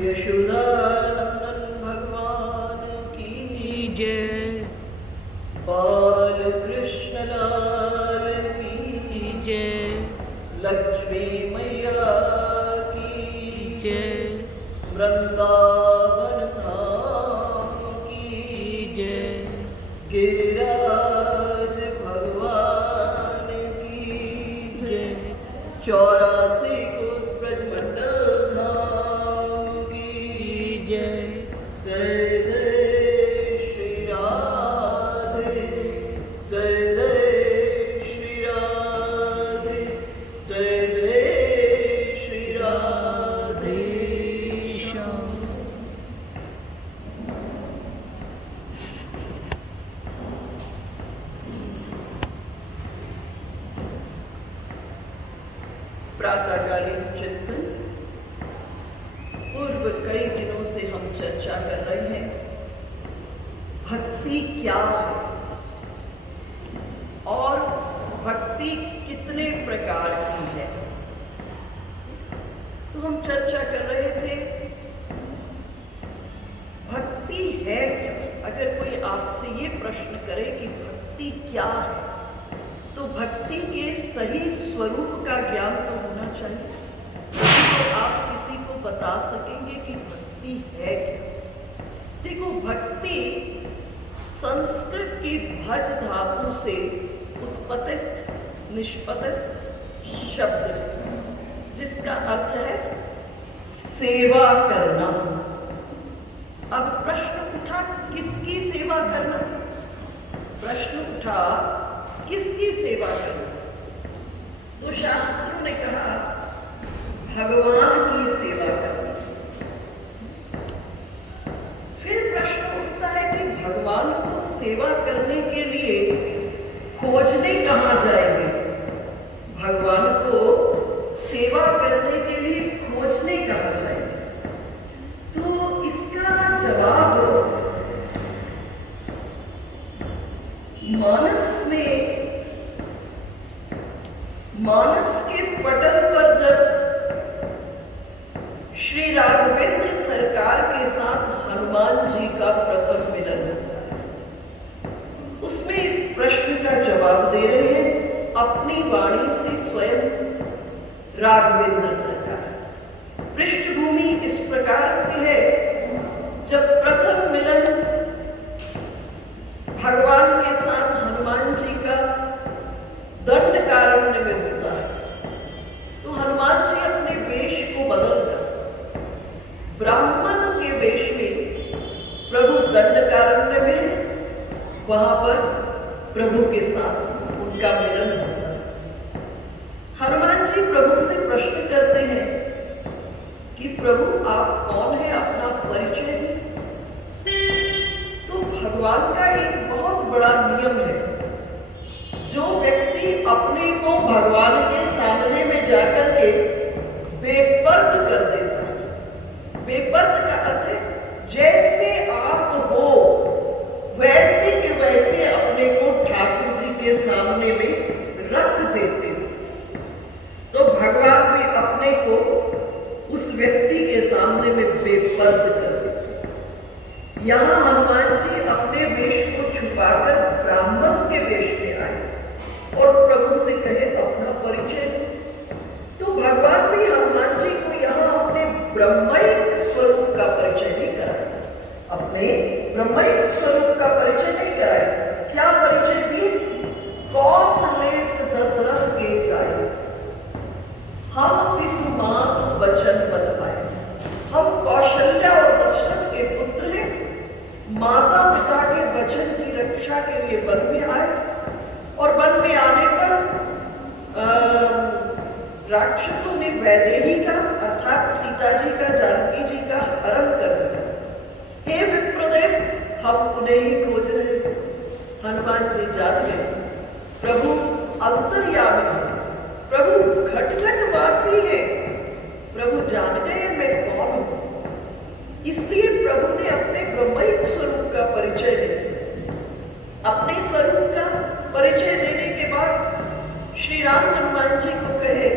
यशोदानंदन भगवान की जय। बाल कृष्ण लाल की जय। लक्ष्मी मैया की जय। वृंदावन धाम की जय। गिरिराज भगवान की जय। 84 कोस ब्रजमंडल धाम की जय। जय जय श्री राधे, जय जय श्री राधे, जय जय श्री राधे श्याम। प्रातःकालीन चिंतन। पूर्व कई दिनों से हम चर्चा कर रहे हैं भक्ति क्या है और भक्ति कितने प्रकार की है। तो हम चर्चा कर रहे थे भक्ति है क्या। अगर कोई आपसे ये प्रश्न करे कि भक्ति क्या है, तो भक्ति के सही स्वरूप का ज्ञान तो होना चाहिए, तो आप किसी को बता सकेंगे कि भक्ति है क्या। देखो, भक्ति संस्कृत की भज धातु से उत्पत्तित निष्पत्तित शब्द है, जिसका अर्थ है सेवा करना। अब प्रश्न उठा, किसकी सेवा करना। प्रश्न उठा, किसकी सेवा करना। तो शास्त्रों ने कहा भगवान की सेवा करना। फिर प्रश्न उठता है कि भगवान को सेवा करने के लिए खोजने कहाँ जाएंगे। भगवान को सेवा करने के लिए खोजने कहाँ जाएंगे। तो इसका जवाब मानस के पटल पर जब श्री राघवेंद्र सरकार के साथ हनुमान जी का प्रथम मिलन होता है, उसमें इस प्रश्न का जवाब दे रहे हैं अपनी वाणी से स्वयं राघवेंद्र सरकार। पृष्ठभूमि इस प्रकार से है, जब प्रथम मिलन भगवान के साथ हनुमान जी का दंडकारण्य में होता है, तो हनुमान जी अपने वेश को बदलकर ब्राह्मण के वेश में प्रभु दंडकारण्य में वहां पर प्रभु के साथ उनका मिलन होता है। हनुमान जी प्रभु से प्रश्न करते हैं कि प्रभु आप कौन है, अपना परिचय दें। तो भगवान का एक बहुत बड़ा नियम है, जो व्यक्ति अपने को भगवान के सामने में जाकर के बेपर्द कर देता है। बेपर्द का अर्थ है जैसे आप हो वैसे के वैसे अपने को ठाकुर जी के सामने में रख देते हो, तो भगवान भी अपने को उस व्यक्ति के सामने में बेपर्द कर देते। यहाँ हनुमान जी अपने वेश को छुपाकर ब्राह्मण के वेश में आए और प्रभु से कहे अपना परिचय दो। तो भगवान भी हनुमान जी को यहाँ अपने ब्रह्मैक स्वरूप का परिचय नहीं कराया, अपने ब्रह्मैक स्वरूप का परिचय नहीं कराया। क्या परिचय दिए? कौशलेश दशरथ के जाए हम पितुमात वचन बतलाए। हम कौशल्या और दशरथ के पुत्र हैं, माता पिता के वचन की रक्षा के लिए वन में आए, और वन में आने पर राक्षसों ने वैदेही का अर्थात सीता जी का, जानकी जी का हरण कर दिया। हे विप्रदेव, हम उन्हें ही खोज रहे हैं। हनुमान जी जान गए प्रभु अंतर्यामी है, प्रभु घट वासी है, प्रभु जान गए मैं कौन हूं। इसलिए प्रभु ने अपने ब्रह्मैक स्वरूप का परिचय दिया। अपने स्वरूप का परिचय देने के बाद श्री राम हनुमान जी को कहे,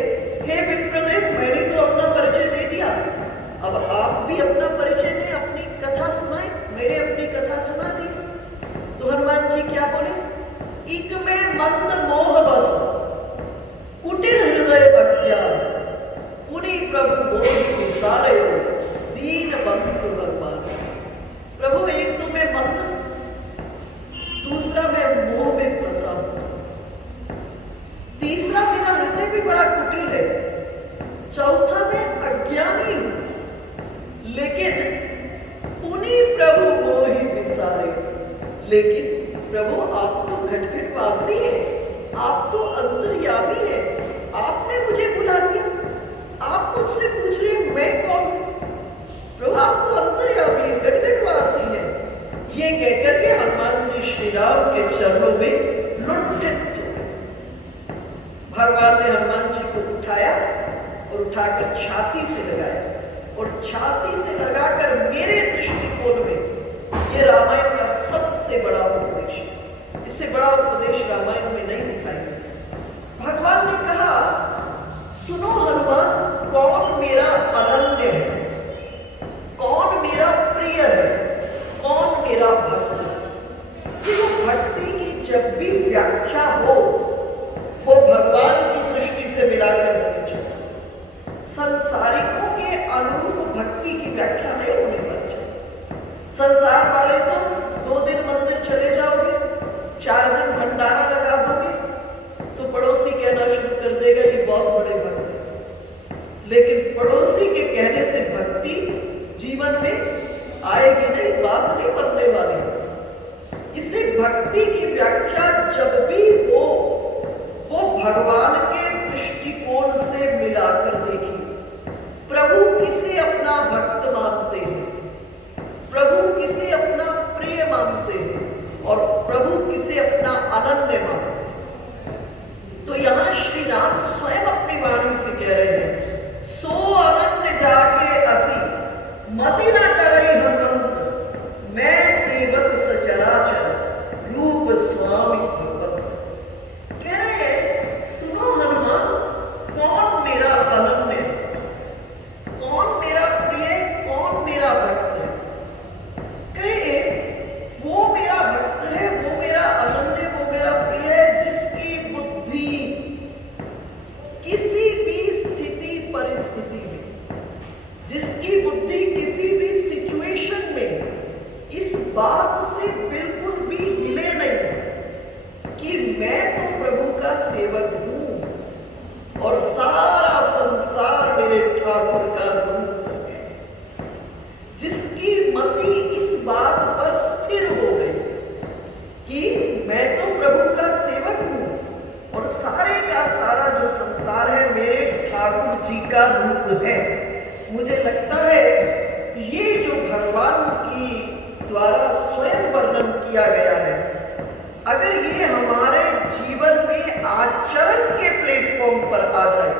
हे विप्रदेव, मैंने तो अपना परिचय दे दिया, अब आप भी अपना परिचय दें, अपनी कथा सुनाएं। मैंने अपनी कथा सुना दी। तो हनुमान जी क्या बोले? इक में मंद मोह बस, कुटिल हृदय अज्ञान, पुनि प्रभु बोधि विसारे, दीन बंधु भगवान। प्रभु एक तो मैं मंद, दूसरा मैं मोह में फंसा हूं, तीसरा मेरा हृदय भी बड़ा कुटिल है, चौथा मैं अज्ञानी हूं, लेकिन पुनि प्रभु मोहि विसारे। लेकिन प्रभु आप तो घट-घट वासी हैं, आप तो अंतर्यामी हैं, आपने मुझे बुला दिया, आप मुझसे पूछ रहे हैं मैं कौन हूं? प्रभु आप तो अंतर्यामी हैं, घट-घट वासी हैं। ये कहकर के हनुमान जी श्री राम के चरणों में लुंठित हो गए। भगवान ने हनुमान जी को उठाया और उठाकर छाती से लगाया, और छाती से लगाकर मेरे दृष्टिकोण में ये रामायण का सबसे बड़ा उपदेश है। इससे बड़ा उपदेश रामायण में नहीं दिखाई देता। भगवान ने कहा, सुनो हनुमान, कौन मेरा अनन्य है, कौन मेरा प्रिय है, कौन मेरा भक्त है। ये जो भक्ति की जब भी व्याख्या हो वो भगवान की दृष्टि से मिलाकर होनी चाहिए। संसारिकों के अनुरूप भक्ति की व्याख्या नहीं होनी चाहिए। संसार वाले तो 2 दिन मंदिर चले जाओगे, 4 दिन भंडारा लगा दोगे तो पड़ोसी कहना शुरू कर देगा ये बहुत बड़े भक्त हैं। लेकिन पड़ोसी के कहने से भक्ति जीवन में आएगी नहीं, बात नहीं बनने वाली। इसलिए भक्ति की व्याख्या जब भी हो वो भगवान के दृष्टिकोण से मिलाकर देखिए। प्रभु किसे अपना भक्त मानते हैं, प्रभु किसे अपना प्रिय मानते हैं, और प्रभु किसे अपना अनन्य मानते हैं। तो यहां श्री राम स्वयं अपनी वाणी से कह रहे हैं, सो अनन्य जाके असी, मति न डरई हनुमंत, मैं सेवक सचराचर, रूप स्वामी भगवंत। कह रहे हैं, सुनो हनुमान, कौन मेरा अनन्य है, कौन मेरा प्रिय, कौन मेरा भक्त है। कहे वो मेरा भक्त है, वो मेरा अनन्य, वो मेरा प्रिय है जिसकी बुद्धि किसी भी स्थिति परिस्थिति में, जिसकी बुद्धि किसी भी सिचुएशन में इस बात से बिल्कुल भी हिले नहीं कि मैं तो प्रभु का सेवक हूं और सारा संसार मेरे ठाकुर का रूप है, जिसकी मति इस बात पर स्थिर हो गई कि मैं तो प्रभु का सेवक हूं और सारे का सारा जो संसार है मेरे ठाकुर जी का रूप है। मुझे लगता है ये जो भगवान की द्वारा स्वयं वर्णन किया गया है, अगर ये हमारे जीवन में आचरण के प्लेटफॉर्म पर आ जाए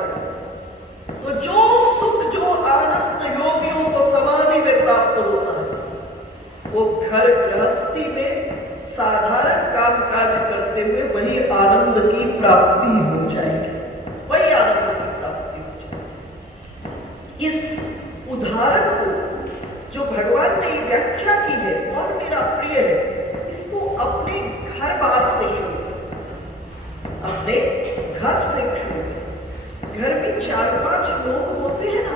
तो जो सुख, जो आनंद योगियों को समाधि में प्राप्त होता है वो घर गृहस्थी में साधारण कामकाज करते हुए वही आनंद की प्राप्ति हो जाएगी, वही आनंद की प्राप्ति हो जाएगी। इस उदाहरण को जो भगवान ने व्याख्या की है, कौन मेरा प्रिय है, इसको अपने घर बार से शुरू करें, अपने घर से शुरू करें। घर में 4-5 लोग होते हैं ना,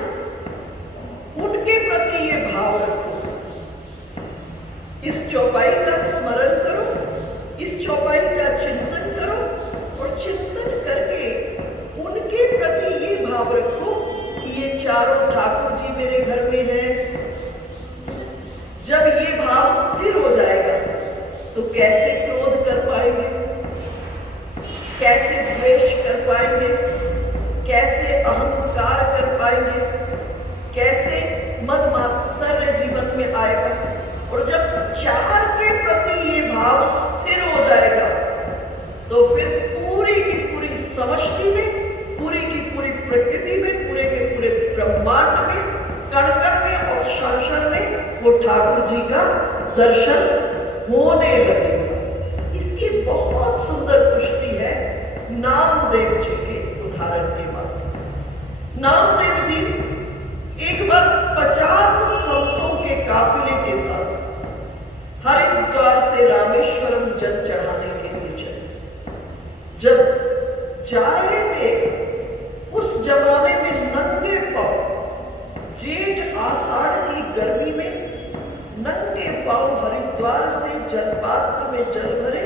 उनके प्रति ये भाव रखो। इस चौपाई का स्मरण करो, इस चौपाई का चिंतन करो और चिंतन करके उनके प्रति ये भाव रखो कि ये चारों ठाकुर जी मेरे घर में हैं। जब ये भाव स्थिर हो जाएगा तो कैसे क्रोध कर पाएंगे, कैसे द्वेष कर पाएंगे, कैसे अहंकार कर पाएंगे, कैसे मद मात्सर्य जीवन में आएगा। और जब चार के प्रति ये भाव स्थिर हो जाएगा तो फिर पूरी की पूरी समष्टि में, पूरी की पूरी प्रकृति में, पूरे के पूरे ब्रह्मांड में, कण-कण में और क्षण-क्षण में वो ठाकुर जी का दर्शन होने लगेगा। इसकी बहुत सुंदर पुष्टि है नामदेव जी के उदाहरण के माध्यम से। नामदेव जी एक बार 50 संतों के काफिले के साथ हरिद्वार से रामेश्वरम जल चढ़ाने के लिए चले। जब जा रहे थे उस जमाने में नंगे पांव, जेठ आषाढ़ की गर्मी में नंगे पांव हरिद्वार से जलपात्र में जल भरे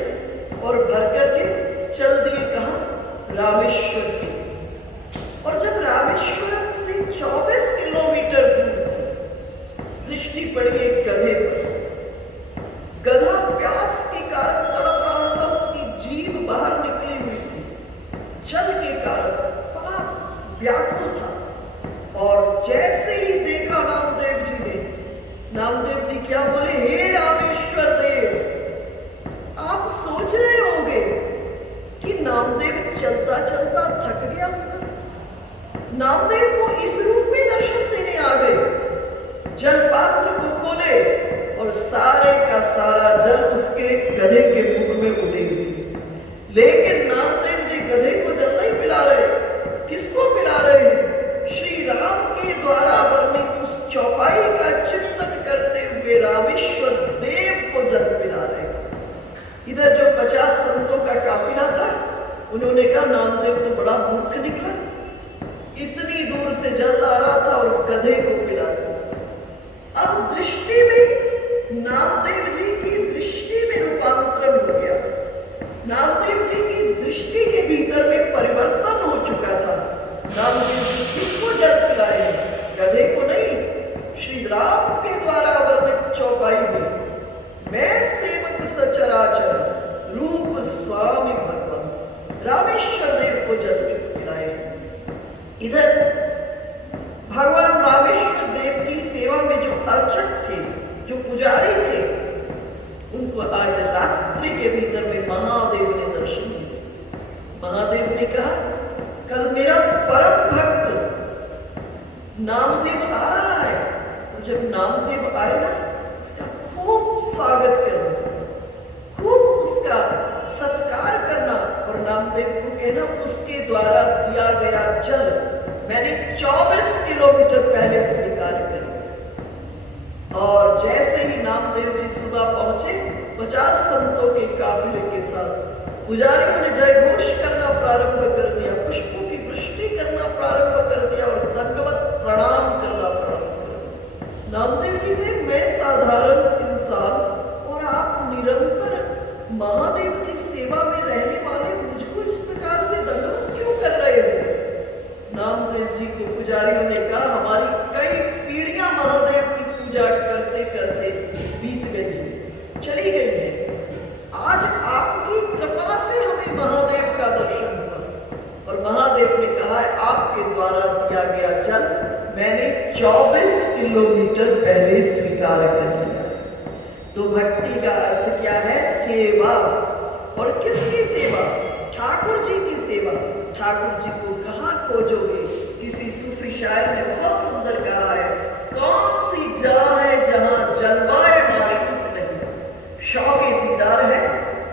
और भर करके चल दिए कहां? रामेश्वर के। और जब रामेश्वरम से 24 किलोमीटर दूर थे, दृष्टि पड़ी एक गधे पर। गधा प्यास के कारण तड़प रहा था, उसकी जीभ बाहर निकली हुई थी, जल के कारण बड़ा व्याकुल था। और जैसे ही देखा नामदेव जी ने, नामदेव जी क्या बोले? हे रामेश्वर देव। आप सोच रहे होंगे कि नामदेव चलता चलता थक गया होगा। नामदेव को इस रूप में दर्शन देने आ गए। जलपात्र को खोले और सारे का सारा जल उसके गधे के मुख में उड़े हुए। लेकिन नामदेव जी गधे को जल नहीं पिला रहे। किसको पिला रहे हैं? श्री राम के द्वारा वर्णित उस चौपाई का चिंतन करते हुए रामेश्वर देव को जल पिला रहे। इधर जो 50 संतों का काफिला था, उन्होंने कहा नामदेव तो बड़ा मूर्ख निकला, इतनी दूर से जल ला रहा था और गधे को पिलाता। अब दृष्टि में नामदेव जी की दृष्टि में रूपांतरण हो गया था। नामदेव जी की दृष्टि के भीतर में परिवर्तन हो चुका था। नामदेव जी किसको जल पिलाए? गधे को नहीं। श्री राम के द्वारा वर्णित चौपाई में मैं सेवक सचराचर रूप स्वामी भगवंत रामेश्वर देव को जल पिलाए। इधर भगवान रामेश्वर देव की सेवा में जो अर्चक थे, जो पुजारी थे, उनको आज रात्रि के भीतर में महादेव ने दर्शन दिए। महादेव ने कहा कल मेरा परम भक्त नामदेव आ रहा है, और जब नामदेव आए ना, उसका खूब स्वागत करना, खूब उसका सत्कार करना, और नामदेव को कहना उसके द्वारा दिया गया जल मैंने 24 किलोमीटर पहले स्वीकार कर लिया। और जैसे ही नामदेव जी सुबह पहुंचे, 50 संतों के काफिले के साथ पुजारियों ने जय घोष करना प्रारंभ कर दिया, पुष्पों की वृष्टि करना प्रारंभ कर दिया और दंडवत प्रणाम करना प्रारंभ कर दिया। नामदेव जी ने मैं साधारण इंसान और आप निरंतर महादेव की सेवा में रहने वाले मुझको इस प्रकार से दंडवत क्यों कर रहे हो? नामदेव जी को पुजारियों ने कहा हमारी कई पीढ़ियां महादेव की पूजा करते करते बीत गई है, चली गई है। आज आपकी कृपा से हमें महादेव का दर्शन हुआ, और महादेव ने कहा है आपके द्वारा दिया गया जल मैंने 24 किलोमीटर पहले स्वीकार कर लिया। तो भक्ति का अर्थ क्या है? सेवा। और किसकी सेवा? ठाकुर जी की सेवा। ठाकुर जी को कहाँ खोजोगे? किसी सूफी शायर ने बहुत सुंदर कहा है, कौन सी जगह है जहां जलवाए माशूक नहीं, शौके दीदार है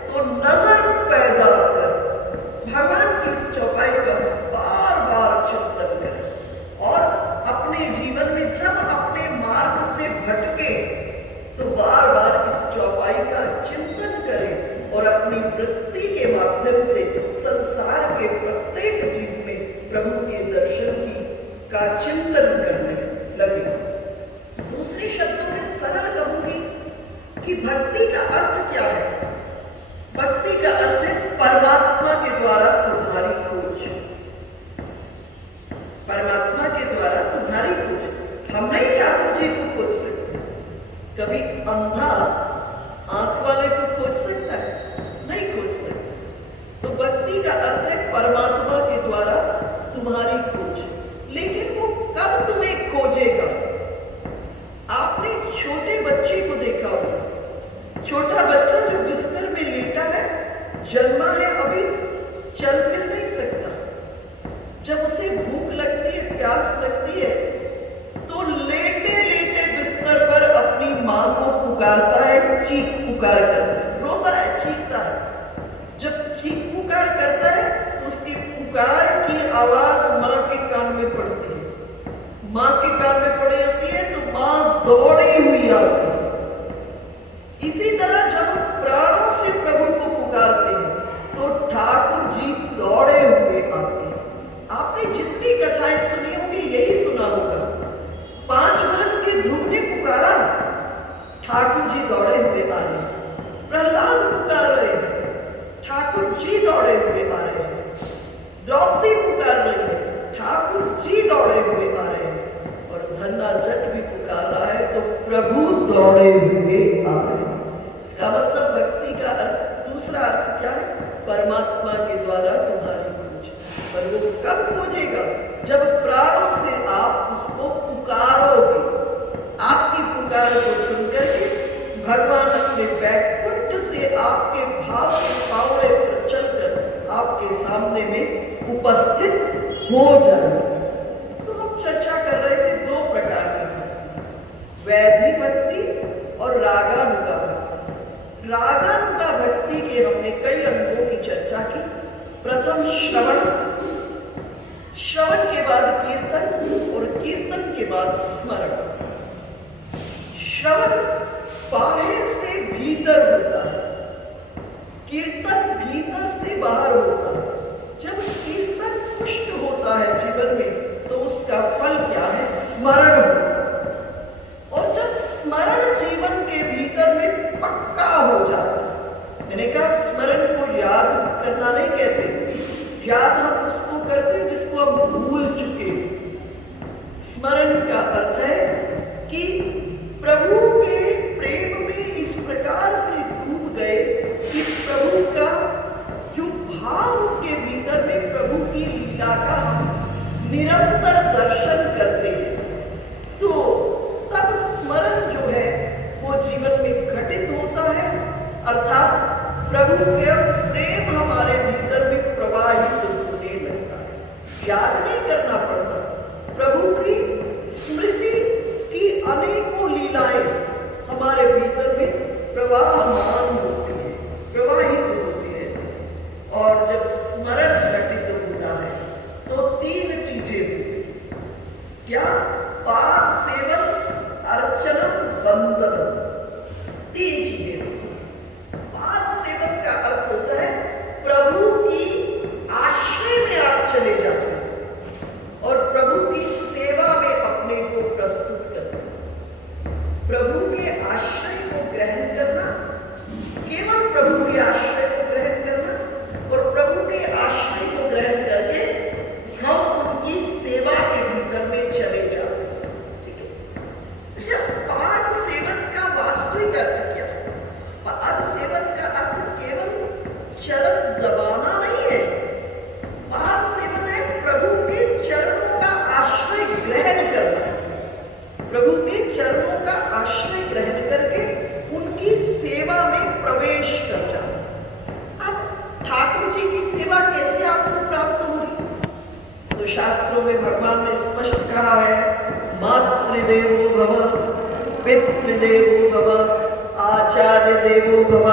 तो नजर पैदा कर। भगवान की इस चौपाई का बार बार चिंतन करें, और अपने जीवन में जब अपने मार्ग से भटके तो बार बार इस चौपाई का चिंतन करें, और अपनी वृत्ति के माध्यम से संसार के प्रत्येक जीव में प्रभु के दर्शन का चिंतन करने लगे। दूसरे शब्दों में सरल कहूंगी कि भक्ति का अर्थ क्या है? भक्ति का अर्थ है परमात्मा के द्वारा तुम्हारी खोज। परमात्मा के द्वारा तुम्हारी खोज। हम नहीं ठाकुर जी को खोज सकते। कभी अंधा आंख वाले को खोज सकता है? नहीं खोज सकता। तो भक्ति का अर्थ है परमात्मा के द्वारा तुम्हारी खोज। लेकिन वो कब तुम्हें खोजेगा? आपने छोटे बच्चे को देखा होगा, छोटा बच्चा जो बिस्तर में लेटा है, जन्मा है, अभी चल फिर नहीं सकता। जब उसे भूख लगती है, प्यास लगती है, तो लेटे लेटे बिस्तर पर अपनी माँ को पुकारता है, चीख पुकार करता है, रोता है, चीखता है। जब चीख पुकार करता है तो उसकी पुकार की आवाज माँ के कान में पड़ती है। माँ के कान में पड़ी होती है तो माँ दौड़ी हुई आती है। इसी तरह जब प्राणों से प्रभु को पुकारते हैं तो ठाकुर जी दौड़े हुए आते हैं। आपने जितनी कथाएं सुनी होंगी यही सुना होगा। 5 वर्ष के ध्रुव ने पुकारा, ठाकुर जी दौड़े हुए आ रहे हैं। प्रहलाद पुकार रहे हैं, ठाकुर जी दौड़े हुए आ रहे हैं। द्रौपदी पुकार रही है, ठाकुर जी दौड़े हुए आ रहे हैं। और धन्ना जट भी पुकार रहा है तो प्रभु दौड़े हुए आ रहे हैं। इसका मतलब भक्ति का अर्थ, दूसरा अर्थ क्या है? परमात्मा के द्वारा तुम्हारी पूज। पर वो कब पूजेगा? जब प्राणों से आप उसको पुकारोगे। आपकी पुकार को सुनकर के भगवान अपने बैकुंठ से आपके भाव के फावड़े पर चलकर आपके सामने में उपस्थित हो जाए। तो हम चर्चा कर रहे थे 2 प्रकार की भक्ति, वैधि भक्ति और रागानुगा भक्ति। रागानुगा भक्ति के हमने कई अंगों की चर्चा की। प्रथम श्रवण, श्रवण के बाद कीर्तन और कीर्तन के बाद स्मरण। श्रवण बाहर से भीतर होता है, कीर्तन भीतर से बाहर होता है। जब कीर्तन पुष्ट होता है जीवन में तो उसका फल क्या है? स्मरण होता है। और जब स्मरण जीवन के भीतर में पक्का हो जाता है, मैंने कहा स्मरण को याद करना नहीं कहते, याद हम उसको करते जिसको हम भूल चुके। स्मरण का अर्थ है कि प्रभु के प्रेम में इस प्रकार से डूब गए कि प्रभु का जो भाव के भीतर में प्रभु की लीला का हम निरंतर दर्शन करते हैं। तो तब स्मरण जो है वो जीवन में घटित होता है, अर्थात प्रभु का प्रेम हमारे भीतर में प्रवाहित होने लगता है। याद नहीं करना पड़ता, प्रभु की स्मृति की अनेकों लीलाएं हमारे भीतर में प्रवाहमान होती है, प्रवाहित होती है। और जब स्मरण घटित होता है तो 3 चीजें होती हैं। क्या? पाद सेवन, अर्चनम, वंदनम। 3 चीजें होती हैं। पाद सेवन का अर्थ होता है प्रभु की आश्रय में आप चले जाते हैं और प्रभु की सेवा में अपने को प्रस्तुत करते हैं। प्रभु के आश्रय को ग्रहण करना, केवल प्रभु के आश्रय को ग्रहण करना, और प्रभु के आश्रय को ग्रहण करके हम उनकी सेवा के भीतर में चले जाते हैं। ठीक है? जब पाद सेवन का वास्तविक अर्थ क्या है? पाद सेवन का अर्थ केवल चरण दबाना नहीं है। पाद सेवन है प्रभु के चरणों का आश्रय ग्रहण करना, प्रभु के चरणों का आश्रय ग्रहण करके उनकी सेवा में प्रवेश कर जाना। अब ठाकुर जी की सेवा कैसे आपको प्राप्त होगी? तो शास्त्रों में भगवान ने स्पष्ट कहा है, मातृदेवो भव, पितृदेवो भव, आचार्य देवो भव,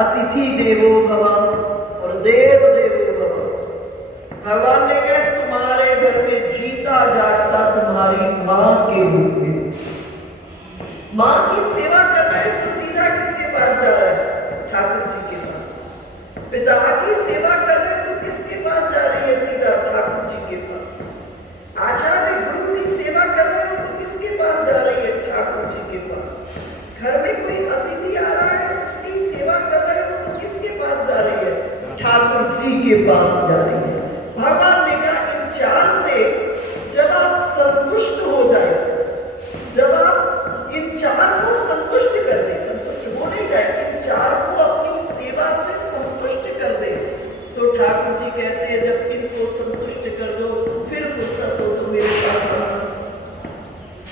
अतिथि देवो भव और देव देवो भव। भगवान ने कहा तुम्हारे घर में जीता जागता तुम्हारी माँ के रूप में। माँ की सेवा कर रहे हैं तो सीधा किसके पास जा रहा है? ठाकुर जी के पास। पिता की सेवा कर रहे हैं तो किसके पास जा रही है? सीधा ठाकुर जी के पास। आचार्य गुरु की सेवा कर रहे हो तो किसके पास जा रही है? ठाकुर जी के पास। घर में कोई अतिथि आ रहा है उसकी सेवा कर रहे हो तो किसके पास जा रही है? ठाकुर जी के पास जा रही है। भगवान ने कहा इन 4 से जब आप संतुष्ट हो जाए, जब आप इन 4 को संतुष्ट कर दे, संतुष्ट हो नहीं जाए, इन 4 को अपनी सेवा से संतुष्ट कर दे, तो ठाकुर जी कहते हैं जब इनको संतुष्ट कर दो फिर फुर्सत हो तो मेरे पास आना।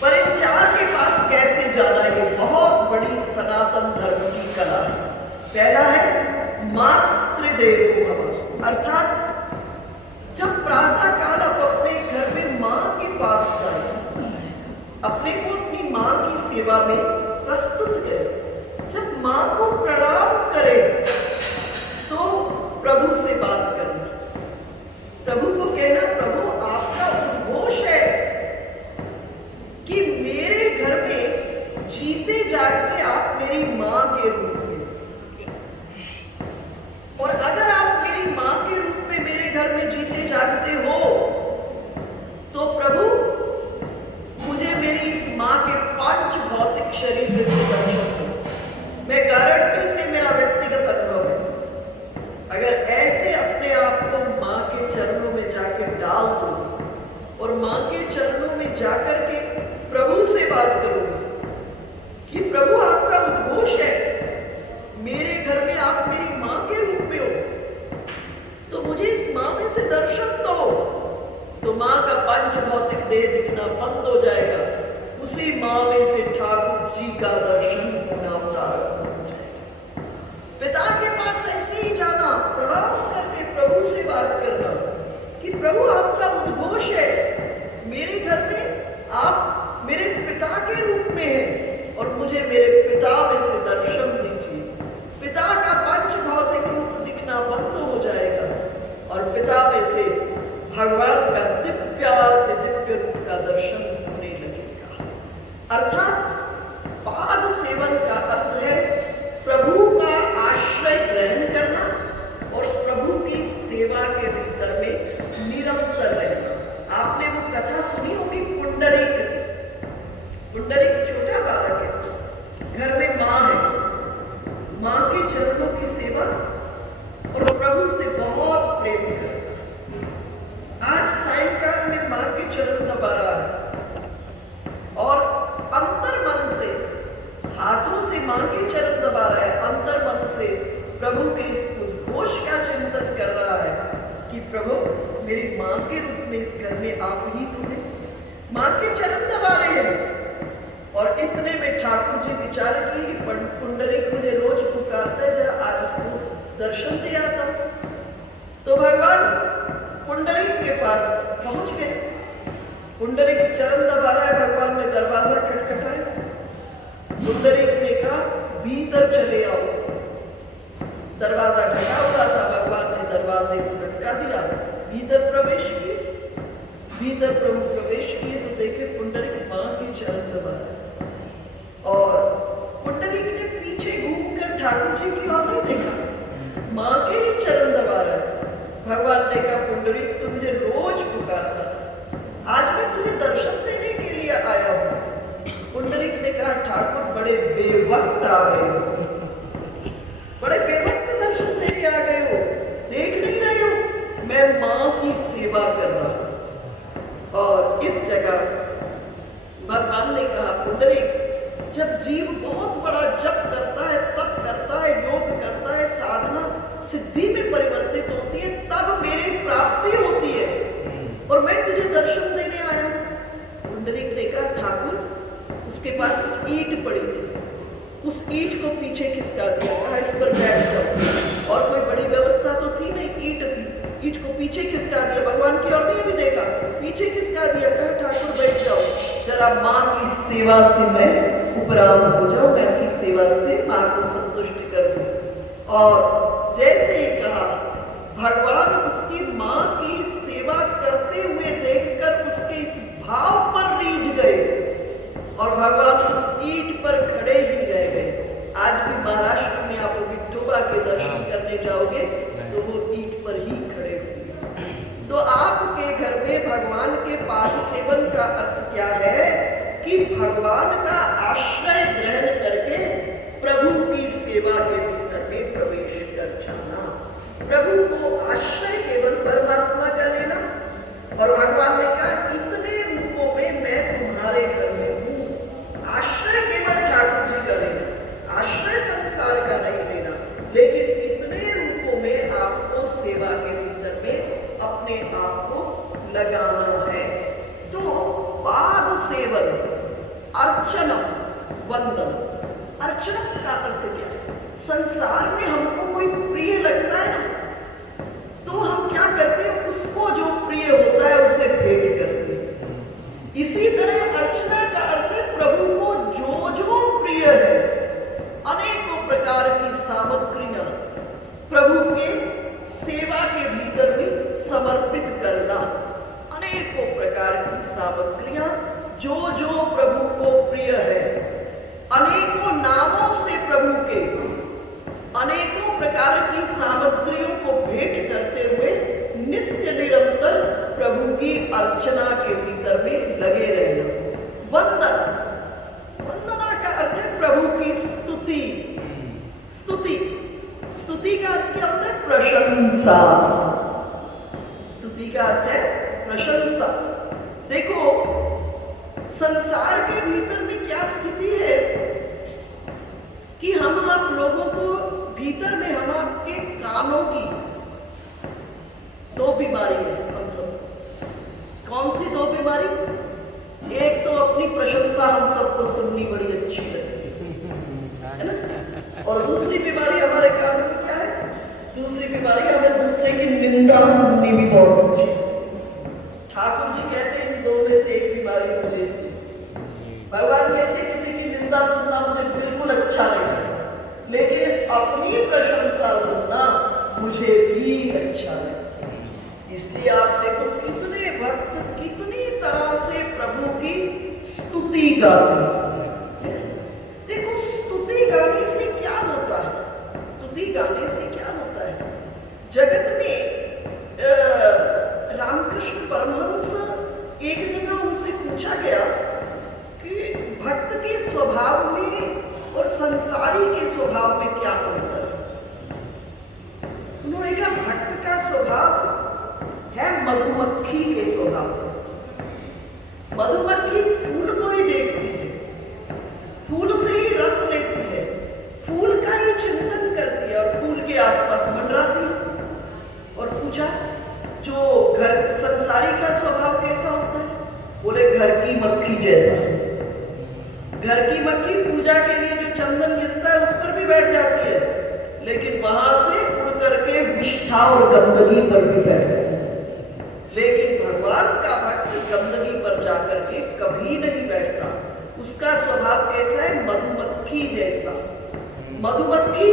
पर इन 4 के पास कैसे जाना, ये बहुत बड़ी सनातन धर्म की कला है। पहला है मातृदेवो भव, अर्थात जब प्रातः काल आप अपने घर में माँ के पास जाए, अपने को अपनी माँ की सेवा में प्रस्तुत करें। जब माँ को प्रणाम करें तो प्रभु से बात करना, प्रभु को कहना प्रभु आपका उद्घोष है में जीते जागते हो, तो प्रभु मुझे मेरी इस माँ के 5 भौतिक शरीर में से दर्शन दो। मैं गारंटी से, मेरा व्यक्तिगत अनुभव है, अगर ऐसे अपने आप को माँ के चरणों में जाके डाल दो और माँ के चरणों में जाकर के प्रभु से बात करोगे कि प्रभु आपका उद्घोष है, मेरे घर में आप मेरी माँ के रूप में हो, तो मुझे इस माँ में से दर्शन दो, तो माँ का 5 भौतिक देह दिखना बंद हो जाएगा। उसी माँ में से ठाकुर जी का दर्शन होना प्रारंभ हो जाएगा। पिता के पास ऐसे ही जाना, प्रणाम करके प्रभु से बात करना कि प्रभु आपका उद्घोष है, मेरे घर में आप मेरे पिता के रूप में हैं और मुझे मेरे पिता में से दर्शन दीजिए। पिता का 5 भौतिक रूप दिखना बंद हो जाएगा और पिता में से भगवान का दिव्य रूप का दर्शन होने लगेगा। अर्थात पाद सेवन का अर्थ है प्रभु का आश्रय ग्रहण करना और प्रभु की सेवा के भीतर में निरंतर रहना। आपने वो कथा सुनी होगी पुंडरीक की। पुंडरीक छोटा बालक है, घर में माँ है, माँ के चरणों की सेवा और प्रभु से बहुत प्रेम करता है। आज सायंकाल में माँ के चरण दबा रहा है और अंतर मन से, हाथों से माँ के चरण दबा रहा है, अंतर मन से प्रभु के इस उद्घोष का चिंतन कर रहा है कि प्रभु मेरी माँ के रूप में इस घर में आप ही तो हैं। माँ के चरण दबा रहे हैं और इतने में ठाकुर जी विचार किए कि पुंडरीक मुझे रोज पुकारता है, जरा आज इसको दर्शन दे आता हूं। तो भगवान पुंडरीक के पास पहुंच गए। पुंडरीक चरण दबा रहा है, भगवान ने दरवाजा खटखटाया। पुंडरीक ने कहा भीतर चले आओ। दरवाजा ढका हुआ था, भगवान ने दरवाजे को धक्का दिया, भीतर प्रवेश किए। भीतर प्रभु प्रवेश किए तो देखे पुंडरीक माँ के चरण दबा रहे और पुंडरीक ने पीछे घूमकर ठाकुर जी की ओर नहीं देखा, माँ के ही चरण दबा रहा है। भगवान ने कहा पुंडरीक तू मुझे रोज पुकारता था, आज मैं तुझे दर्शन देने के लिए आया हूँ। पुंडरीक ने कहा ठाकुर बड़े बेवक्त आ गए हो, बड़े बेवक्त दर्शन देने आ गए हो, देख नहीं रहे हो मैं माँ की सेवा कर रहा हूँ। और इस जगह भगवान ने कहा पुंडरीक जब जीव बहुत बड़ा जप करता है, तप करता है, योग करता है, साधना सिद्धि में परिवर्तित होती है, तब मेरी प्राप्ति होती है और मैं तुझे दर्शन देने आया हूं। पुंडरीक ने कहा ठाकुर उसके पास एक ईंट पड़ी थी, उस ईंट को पीछे खिसका दिया, कहा इस पर बैठ जाओ। और कोई बड़ी व्यवस्था तो थी नहीं, ईंट थी, ईंट को पीछे खिसका दिया, भगवान की ओर नहीं भी देखा, पीछे खिसका दिया, कहा ठाकुर बैठ जाओ, जरा माँ की सेवा से मैं उपराम हो जाऊं, मैं की सेवा से माँ को संतुष्ट कर दूं। और जैसे ही कहा भगवान उसकी माँ की सेवा करते हुए देखकर उसके इस भाव पर रीझ गए और भगवान उस ईंट पर खड़े ही रह गए। आज भी महाराष्ट्र में आप विठोबा के दर्शन करने जाओगे तो वो ईंट पर ही खड़े होंगे। तो आपके घर में भगवान के पाद सेवन का अर्थ क्या है कि भगवान का आश्रय ग्रहण करके प्रभु की सेवा के भीतर में प्रवेश कर जाना। प्रभु को आश्रय केवल परमात्मा का लेना। और भगवान ने कहा इतने रूपों में मैं तुम्हारे घर में हूँ। आश्रय केवल ठाकुर जी का लेना, आश्रय संसार का नहीं लेना, लेकिन इतने रूपों में आपको सेवा के भीतर में अपने आप को लगाना है। तो पाद सेवन, अर्चनम, वंदन। अर्चनम का अर्थ क्या है? संसार में हमको कोई प्रिय लगता है ना, तो हम क्या करते हैं, उसको जो प्रिय होता है उसे भेंट करते हैं। इसी तरह अर्चना का अर्थ है प्रभु को जो प्रिय है, अनेकों प्रकार की सामग्रियां प्रभु के सेवा के भीतर में समर्पित करना। अनेकों प्रकार की सामग्रियां जो प्रभु को प्रिय है, अनेकों नामों से प्रभु के अनेकों प्रकार की सामग्रियों को भेंट करते हुए नित्य निरंतर प्रभु की अर्चना के भीतर में लगे रहना। वंदना, वंदना का अर्थ है प्रभु की स्तुति। स्तुति, स्तुति का अर्थ क्या होता है? प्रशंसा। स्तुति का अर्थ है प्रशंसा। देखो संसार के भीतर में क्या स्थिति है कि हम आप लोगों को भीतर में हम आपके कानों की दो बीमारी है हम सब। कौन सी दो बीमारी? एक तो अपनी प्रशंसा हम सबको सुननी बड़ी अच्छी लगती है ना, और दूसरी बीमारी हमारे कान में क्या है? दूसरी बीमारी हमें दूसरे की निंदा सुननी भी बहुत अच्छी है। ठाकुर जी कहते हैं इन दो में से एक बीमारी मुझे नहीं। भगवान कहते हैं किसी की निंदा सुनना मुझे बिल्कुल अच्छा नहीं लगता, लेकिन अपनी प्रशंसा सुनना मुझे भी अच्छा लगता। इसलिए आप देखो कितने भक्त कितनी तरह से प्रभु की स्तुति गाते हैं। देखो स्तुति गाने से क्या होता है? स्तुति गाने से क्या होता है? जगत में रामकृष्ण परमहंस एक जगह उनसे पूछा गया कि भक्त के स्वभाव में और संसारी के स्वभाव में क्या अंतर है। उन्होंने कहा भक्त का स्वभाव है मधुमक्खी के स्वभाव जैसा। मधुमक्खी फूल को ही देखती है, फूल से ही रस लेती है, फूल का ही चिंतन करती है और फूल के आसपास मंडराती है। और पूछा जो घर संसारी का स्वभाव कैसा होता है? बोले घर की मक्खी जैसा। घर की मक्खी पूजा के लिए जो चंदन घिसता है उस पर भी बैठ जाती है, लेकिन वहां से उड़ करके विष्ठा और गंदगी पर भी बैठ जाती है। लेकिन भगवान का भक्त गंदगी पर जाकर के कभी नहीं बैठता। उसका स्वभाव कैसा है? मधुमक्खी जैसा। मधुमक्खी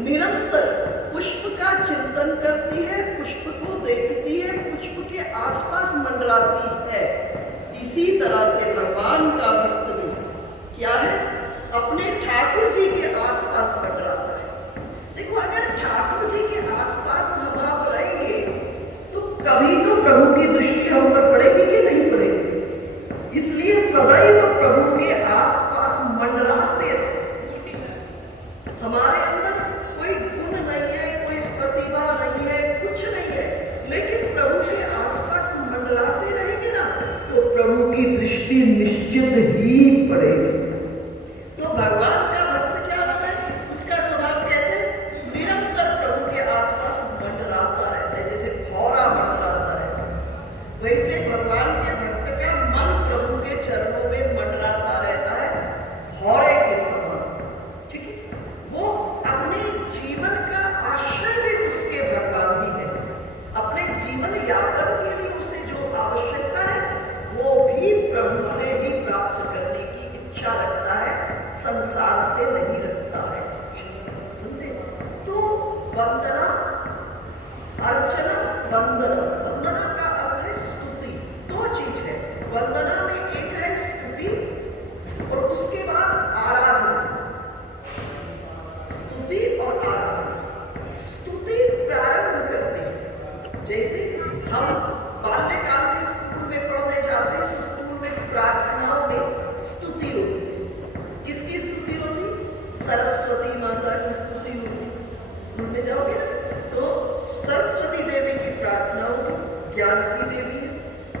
निरंतर पुष्प का चिंतन करती है, पुष्प को देखती है, पुष्प के आसपास मंडराती है। इसी तरह से भगवान का भक्त भी क्या है? अपने ठाकुर जी के आसपास मंडराता है। देखो अगर ठाकुर जी के आसपास हम आप रहेंगे तो कभी तो प्रभु की दृष्टि हम पर पड़ेगी कि नहीं पड़ेगी। इसलिए सदैव प्रभु के आसपास मंडराते रहो। हमारे अंदर कोई गुण नहीं है, कोई प्रतिभा नहीं है, कुछ नहीं है, लेकिन प्रभु के आसपास मंडराते रहेंगे ना तो प्रभु की दृष्टि निश्चित ही पड़ेगी। तो भगवान का भक्त क्या होता है? उसका स्वभाव कैसे? निरंतर प्रभु के आसपास मंडराता रहता है, जैसे भौरा मंडराता रहता है। वैसे भगवान के भक्त का मन प्रभु के चरणों में मंडराता रहता है, भौरे के समान। ठीक है, वो अपने जीवन का आश्रय भी उसके भगवान ही है। अपने जीवन यापन के लिए उसे जो आवश्यकता है वो भी प्रभु से ही प्राप्त करने की इच्छा रखता है, संसार से नहीं रखता है। समझे? तो वंदना, अर्चना, वंदना। वंदना का अर्थ है स्तुति। दो चीज है वंदना में, एक है स्तुति और उसके बाद आराधना। स्तुति और आराधना। स्तुति प्रारंभ करते हैं, जैसे हम बाल्यकाल में स्कूल में पढ़ने जाते हैं तो स्कूल में प्रार्थनाओं में स्तुति होती है। किसकी स्तुति होती? सरस्वती माता की स्तुति होती। स्कूल में जाओगे ना तो सरस्वती देवी की प्रार्थना होगी, ज्ञान की देवी है।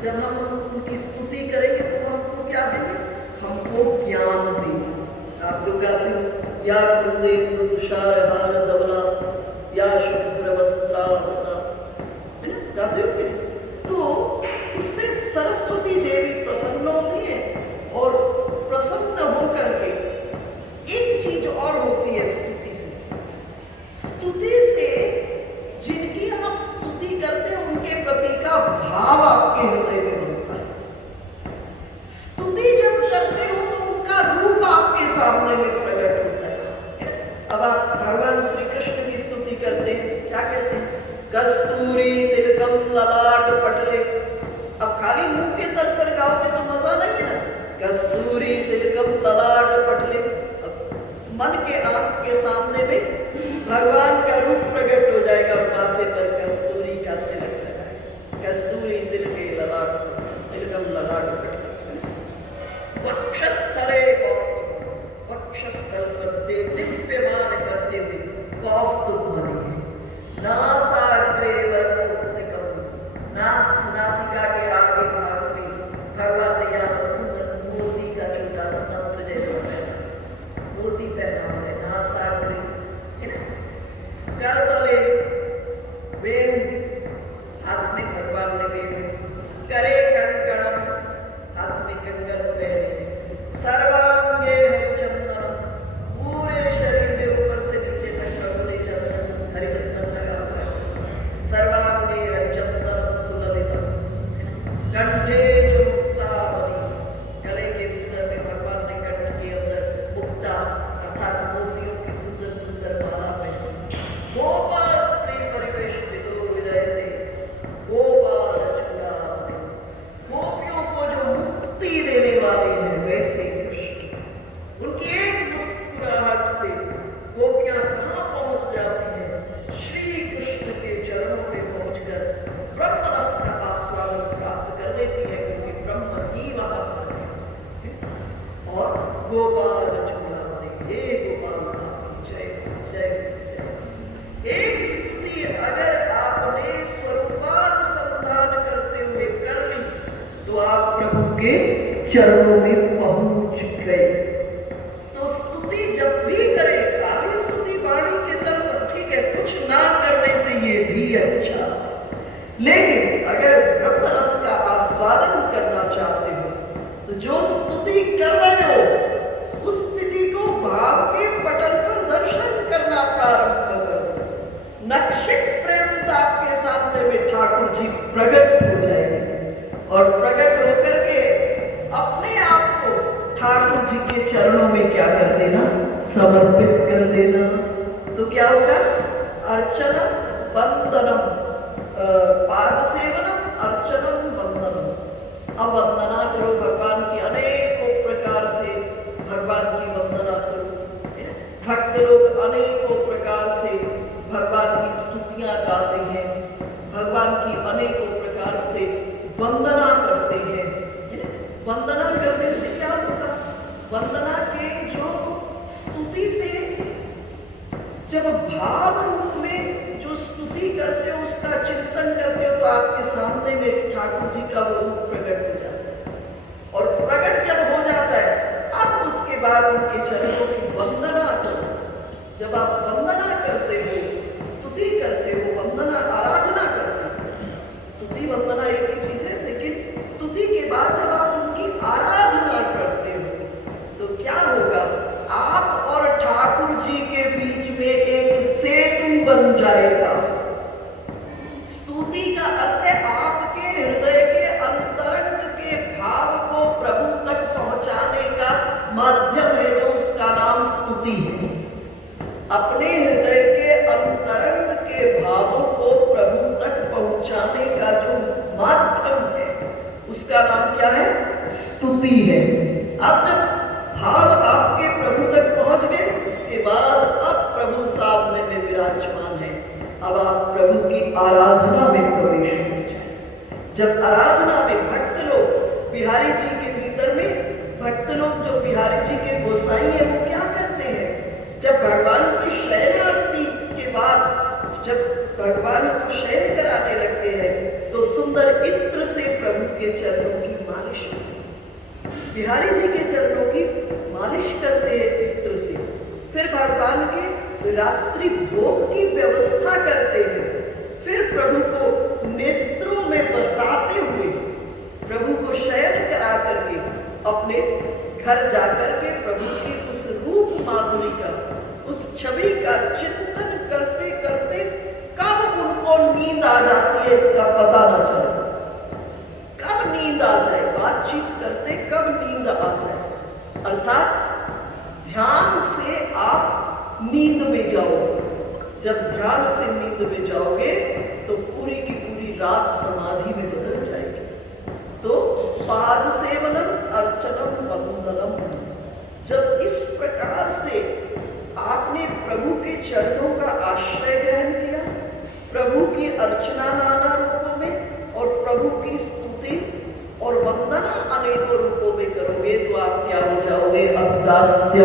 जब हम उनकी स्तुति करेंगे तो वो हमको क्या देंगे? हमको ज्ञान देंगे। आप लोग गाते हो या कुंदेंदु तुषारहार धवला या शुभ्र वस्त्रावृता, है ना? गाते हो कि नहीं? तो उससे सरस्वती देवी प्रसन्न होती है और प्रसन्न होकर के एक चीज और होती है स्तुति से। स्तुति से जिनकी आप स्तुति करते हैं उनके प्रति का भाव आपके हृदय में बनता है। स्तुति जब करते हो तो उनका रूप आपके सामने में प्रकट होता है। अब आप भगवान श्री कृष्ण की स्तुति करते हैं, क्या कहते हैं? कस्तूरी तिलकम ललाट पटले। अब खाली मुंह के तल पर गाओगे तो मजा नहीं है ना। कस्तूरी तिलकम ललाट पटले, मन के आंख के सामने में भगवान का रूप प्रकट हो जाएगा और माथे पर कस्तूरी का तिलक लगा। कस्तूरी दिल के ललाट तिलकम ललाट वक्षस्थले कौस्तुभ, वक्षस्थल पर दिव्यमान करते हुए कौस्तुभ बने, नासाग्रे वरमोक्तिकम, नासिका के आगे भाग में भगवान ने यहाँ पर सुंदर मोती का छोटा सा नत्थ जैसा पहना, मोती पहना हुआ है, नासाग्रे है ना। करतले वेणु, हाथ में भगवान ने वेणु, करे कंकणम, हाथ में कंगन पहने, सर्वांगे हरिचंदनम, पूरे शरीर में ऊपर से नीचे तक प्रभु ने चंदन हरिचंदन लगा हुआ है, सर्वांगे हरिचंदनम सुललितम, कंठे च मुक्तावली, गले के भीतर में भगवान ने कंठ के अंदर मुक्ता अर्थात मोतियों की सुंदर सुंदर माला पहनी, गोपा स्त्री परिवेश विदो विजयते, गोपाल चूड़ामणि, गोपियों को जो मुक्ति देने वाले हैं वैसे कृष्ण, उनकी एक मुस्कुराहट से गोपियां कहाँ पहुंच जाती हैं, श्री कृष्ण के चरणों में पहुंचकर ब्रह्म रस का आस्वादन प्राप्त कर देती है, क्योंकि ब्रह्म ही वहां पर है। और गोपाल चूड़ामणि, हे गोपाल जय जय जय। एक स्तुति अगर आपने स्वरूपानुसंधान करते हुए कर ली तो आप प्रभु के चरणों में पहुंच गए। तो स्तुति जब भी करे, खाली स्तुति वाणी के तल पर ठीक है, कुछ ना करने से ये भी अच्छा, लेकिन अगर ब्रह्म रस का आस्वादन करना चाहते हो तो जो स्तुति कर रहे हो उस स्थिति को भाव के पटल पर दर्शन करना प्रारंभ करो। नक्षिक प्रेम आपके सामने में ठाकुर जी प्रकट हो जाएंगे और प्रकट होकर के अपने आप को ठाकुर जी के चरणों में क्या कर देना, समर्पित कर देना। तो क्या होगा, अर्चनम वंदनम, पाद सेवनम अर्चनम वंदनम। अब वंदना करो भगवान की, अनेकों प्रकार से भगवान की वंदना करो। भक्त लोग अनेकों प्रकार से भगवान की स्तुतियां गाते हैं, भगवान की अनेकों प्रकार से वंदना करते हैं। वंदना करने से क्या होगा, वंदना के जो स्तुति से जब भाव रूप में जो स्तुति करते हो, उसका चिंतन करते हो, तो आपके सामने में ठाकुर जी का वो रूप प्रकट हो जाता है। और प्रकट जब हो जाता है, अब उसके बाद उनके चरणों की वंदना करो। जब आप वंदना करते हो, स्तुति करते हो, वंदना आराधना करते हो, स्तुति वंदना एक ही चीज है, लेकिन स्तुति के बाद जब आप उनकी आराधना करते हो तो क्या होगा, आप और ठाकुर जी के बीच में एक सेतु बन जाएगा। स्तुति का अर्थ है आपके हृदय के अंतरंग के भाव को प्रभु तक पहुंचाने का माध्यम है, जो उसका नाम स्तुति है। अपने हृदय के अंतरंग के भावों को प्रभु तक पहुंचाने का जो माध्यम है उसका नाम क्या है, स्तुति है। अब जब भाव आपके प्रभु तक पहुंच गए, उसके बाद अब प्रभु सामने में विराजमान है। अब आप प्रभु की आराधना में प्रवेश कर जाए। जब आराधना में भक्त लोग बिहारी जी के भीतर में, भक्त लोग जो बिहारी जी के गोसाई है, वो क्या करते हैं, जब भगवान की शयन आरती के बाद जब भगवान को शयन कराने लगते हैं तो सुंदर इत्र से प्रभु के चरणों की मालिश करते हैं। बिहारी जी के चरणों की मालिश करते हैं इत्र से। फिर भगवान के रात्रि भोग की व्यवस्था करते हैं। फिर प्रभु को नेत्रों में बसाते हुए प्रभु को शयन करा करके अपने घर जाकर के प्रभु की उस रूप माधुरी का, उस छवि का चिंतन करते करते कब उनको नींद आ जाती है इसका पता न चले। कब नींद आ जाए, बातचीत करते कब नींद आ जाए, अर्थात ध्यान से आप नींद में जाओगे। जब ध्यान से नींद में जाओगे तो पूरी की पूरी रात समाधि में बदल जाएगी। तो पाद सेवनम अर्चनम वंदनम, जब इस प्रकार से आपने प्रभु के चरणों का आश्रय ग्रहण किया, प्रभु की अर्चना नाना रूपों में और की स्तुति और वंदना अनेकों रूपों में करोगे तो आप क्या हो जाओगे? अब दास्य,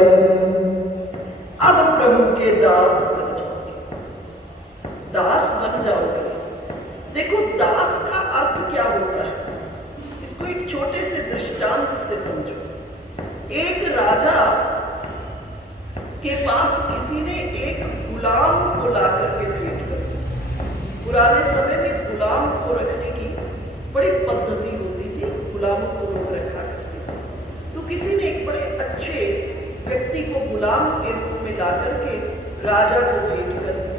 अब प्रभु के दास बन जाओगे, दास बन जाओगे। देखो दास का अर्थ क्या होता है, इसको एक छोटे से दृष्टांत से समझो। एक राजा के पास किसी ने एक गुलाम को लाकर के भेंट कर दिया। पुराने समय में गुलाम को रखने की बड़ी पद्धति होती थी, गुलामों को लोग रखा करते थे। तो किसी ने एक बड़े अच्छे व्यक्ति को गुलाम के रूप में लाकर के राजा को भेंट कर दिया।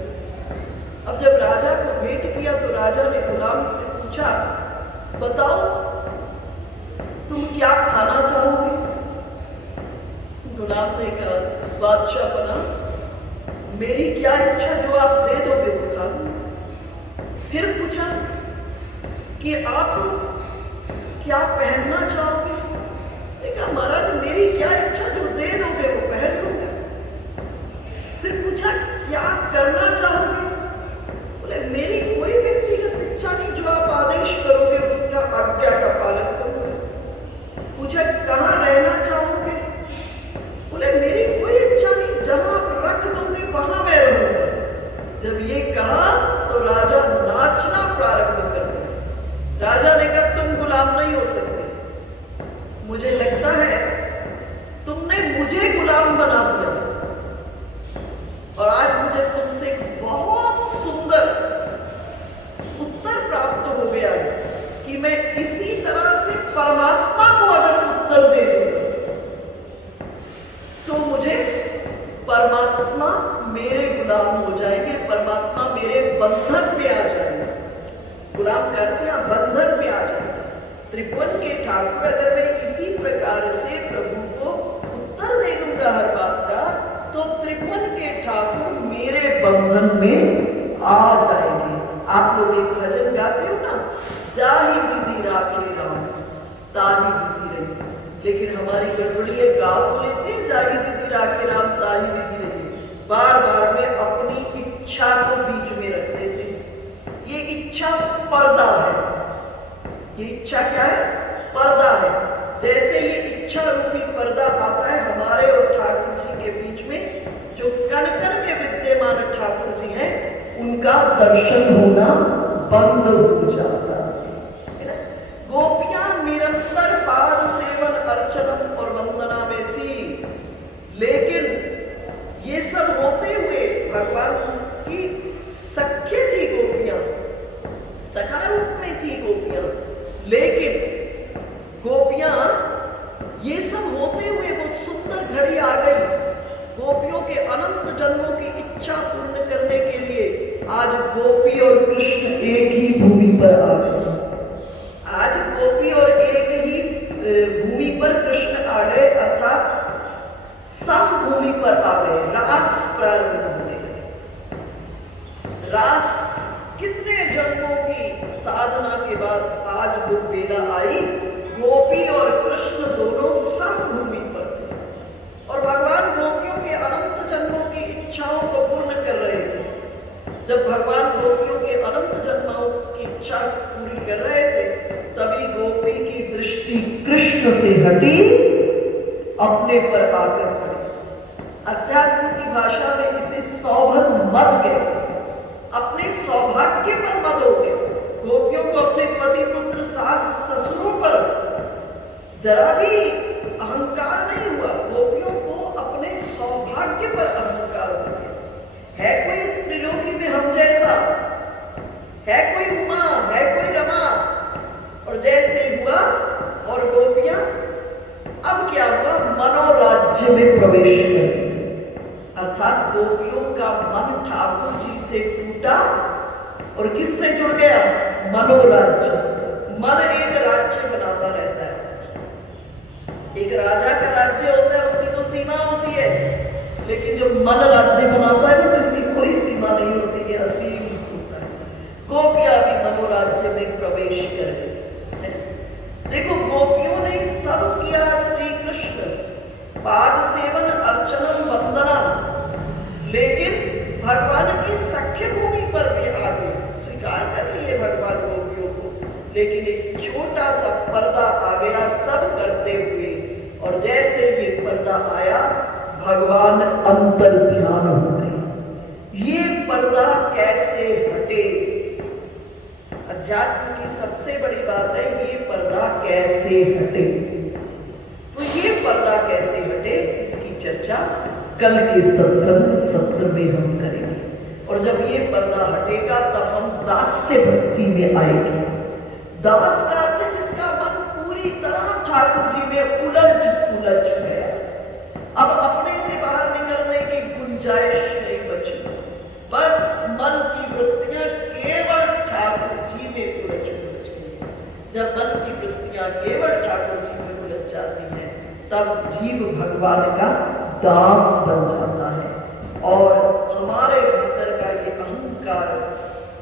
अब जब राजा को भेंट किया तो राजा ने गुलाम से पूछा, बताओ तुम क्या खाना चाहोगे? गुलाम ने कहा, बादशाह बना, मेरी क्या इच्छा जो आप दे दोगे वो खा लूंगा। फिर पूछा कि आप क्या पहनना चाहोगे? कहा, महाराज मेरी क्या इच्छा जो दे दोगे वो पहन लूंगा। फिर पूछा क्या करना चाहोगे? बोले मेरी कोई व्यक्तिगत इच्छा नहीं, जो आप आदेश करोगे उसका आज्ञा का पालन करूंगा। पूछा कहाँ रहना चाहोगे? बोले मेरी कोई इच्छा नहीं, जहां आप रख दोगे वहां मैं रहूंगा। जब ये कहा तो राजा नाचना प्रारंभ कर दिया। राजा ने कहा तुम गुलाम नहीं हो सकते, मुझे लगता है तुमने मुझे गुलाम बना दिया और आज मुझे तुमसे एक बहुत सुंदर उत्तर प्राप्त हो गया कि मैं इसी तरह से परमात्मा को अगर उत्तर दे दूंगा तो मुझे परमात्मा मेरे गुलाम हो जाएंगे, परमात्मा मेरे बंधन में आ जाएगा। गुलाम का अर्थ यहाँ बंधन में आ जाएगा। त्रिभुवन के ठाकुर अगर मैं इसी प्रकार से प्रभु को उत्तर दे दूंगा हर बात का, तो त्रिभुवन के ठाकुर मेरे बंधन में आ जाएंगे। आप लोग एक भजन गाते हो ना, जाहि विधि राखे राम ताहि विधि रही। लेकिन हमारी गड़बड़ी है, गा तो लेते हैं जाहि विधि राखे राम ताहि विधि रही, बार बार में अपनी इच्छा को बीच में रख देते हैं। ये इच्छा पर्दा है। ये इच्छा क्या है? पर्दा है। जैसे ये इच्छा रूपी पर्दा आता है हमारे और ठाकुर जी के बीच में, जो कण-कण में विद्यमान ठाकुर जी हैं उनका दर्शन होना बंद हो जाता है ना। गोपियां निरंतर पाद सेवन अर्चनम और वंदना में थी, लेकिन ये सब होते हुए भगवान की सख्य थी गोपियां, सखा रूप में थी गोपियां, लेकिन गोपियां ये सब होते हुए वो सुंदर घड़ी आ गई। गोपियों के अनंत जन्मों की इच्छा पूर्ण करने के लिए आज गोपी और कृष्ण एक ही भूमि पर आ गए। आज गोपी और एक ही भूमि पर कृष्ण आ गए, अर्थात सम भूमि पर आ गए। रास प्रारंभ होने लगे। रास कितने जन्मों की साधना के बाद आज वो बेला आई, गोपी और कृष्ण दोनों सम भूमि पर थे और भगवान गोपियों के अनंत जन्मों की इच्छाओं को पूर्ण कर रहे थे। जब भगवान गोपियों के अनंत जन्मों की इच्छा पूरी कर रहे थे, तभी गोपी की दृष्टि कृष्ण से हटी, अपने पर आकर पड़ी। अध्यात्म की भाषा में इसे सौभग मद कहते हैं। अपने सौभाग्य पर मद हो गए। गोपियों को अपने पति पुत्र सास ससुरों पर जरा भी अहंकार नहीं हुआ। गोपियों को अपने सौभाग्य पर अहंकार हो गया। है कोई स्त्रीलोकी में हम जैसा? है कोई उमा? है कोई रमा? और जैसे हुआ और गोपियां अब क्या हुआ? मनोराज्य में प्रवेश कर, अर्थात गोपियों का मन ठाकुर जी से टूटा और किससे जुड़ गया? मनोराज्य। मन एक राज्य बनाता रहता है। एक राजा का राज्य होता है, उसकी तो सीमा होती है, लेकिन जो मन राज्य बनाता है ना, तो इसकी कोई सीमा नहीं होती है, असीम होता है। गोपियां भी मनोराज्य में प्रवेश कर गई। देखो गोपियों ने सब किया श्री कृष्ण पाद सेवन अर्चनम वंदना, लेकिन भगवान की सख्य भूमि पर भी आ गए, स्वीकार कर लिए भगवान गोपियों को, लेकिन एक छोटा सा पर्दा आ गया सब करते हुए, और जैसे ये पर्दा आया भगवान अंतर ध्यान हो गए। ये पर्दा कैसे हटे? अध्यात्म की सबसे बड़ी बात है ये पर्दा कैसे हटे। तो ये पर्दा कैसे हटे इसकी चर्चा कल के सत्संग सत्र में हम करेंगे। और जब ये पर्दा हटेगा तब हम दास्य भक्ति में आएंगे। दास का अर्थ है जिसका मन पूरी तरह ठाकुर जी में उलझ गया। अब अपने से बाहर निकलने की गुंजाइश नहीं बची, बस मन की वृत्तियां केवल ठाकुर जी में उलझ गई। जब मन की वृत्तियां केवल ठाकुर जी में उलझ जाती हैं तब जीव भगवान का दास बन जाता है, और हमारे भीतर का ये अहंकार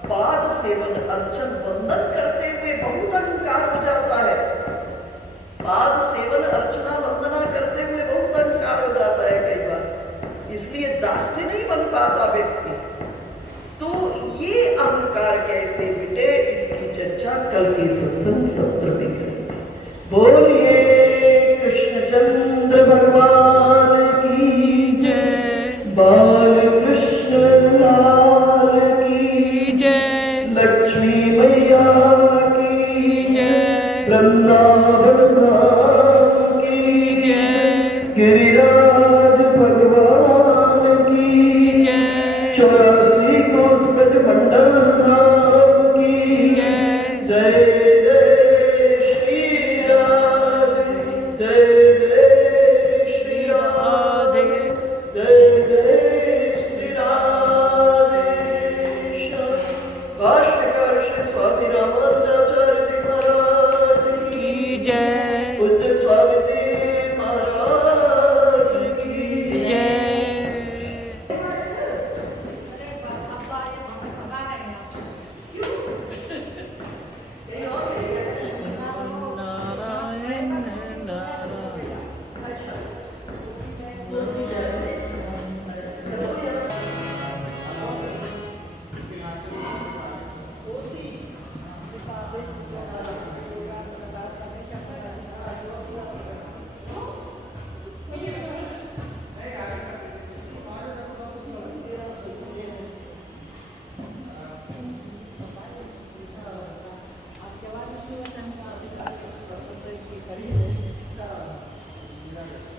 पाद सेवन अर्चन वंदन करते हुए बहुत अहंकार हो जाता है। पाद सेवन अर्चना वंदना करते हुए बहुत अहंकार हो जाता है कई बार, इसलिए दास्य नहीं बन पाता व्यक्ति। तो ये अहंकार कैसे मिटे इसकी चर्चा कल के सत्संग सत्र में करेंगे। बोलिए कृष्णचंद्र भगवान की जय, बाल कृष्ण लाल की जय, लक्ष्मी मैया की जय, वृंदावन धाम की जय, गिरिराज भगवान की जय, 84 कोस गज मंडल धाम की जय। जय Gracias.